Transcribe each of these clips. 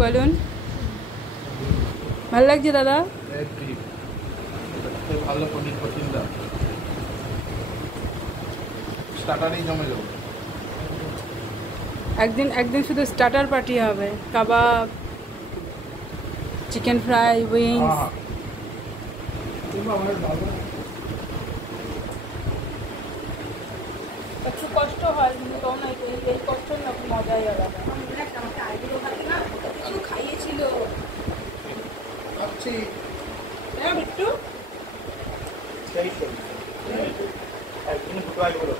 বলুন, ভালো লাগছে দাদা? ভালো পনির পছন্দ, স্টার্টারই জমে যাবে। একদিন শুধু স্টার্টার পার্টি হবে, কাবাব, চিকেন ফ্রাই, উইংস। একটু কষ্ট হয় কিন্তু তাও না, এই কষ্ট না মজাই আলাদা। আমাকে আইগুলো ভালো না, কিছু খাইয়েছিল। আচ্ছা হ্যাঁ বিট্টু, একদিন দুটো আইগুলো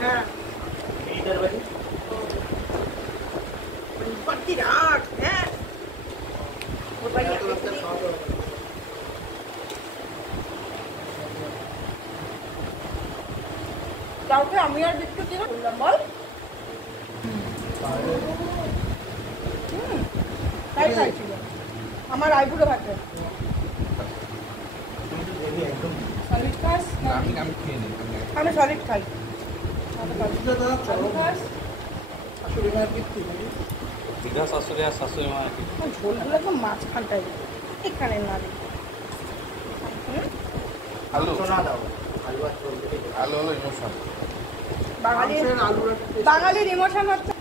হ্যাঁ রাখ। হ্যাঁ কাউকে আমি আর বিট্টু কি বললাম বল? তাই খাইছিল আমার আইবুড়ো ভাতে। সলিড খাস? আমি খেয়ে নিই। আমি সলিড খাই। দীঘা শাশুড়ি আর শাশুড়ি মা ঝোলগুলো তো মাঝখানটাই এখানে না দিই। আলু আলু হলো ইমোশন। বাঙালির ইমোশন হচ্ছে